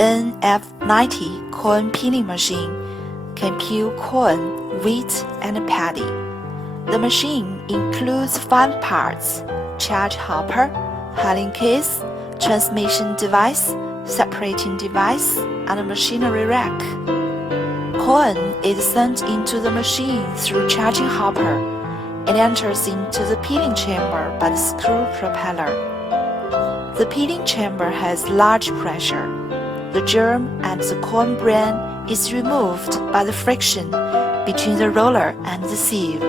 NF90 corn peeling machine can peel corn, wheat, and paddy. The machine includes 5 parts: charge hopper, handling case, transmission device, separating device, and machinery rack. Corn is sent into the machine through charging hopper and enters into the peeling chamber by the screw propeller. The peeling chamber has large pressure. The germ and the corn bran is removed by the friction between the roller and the sieve.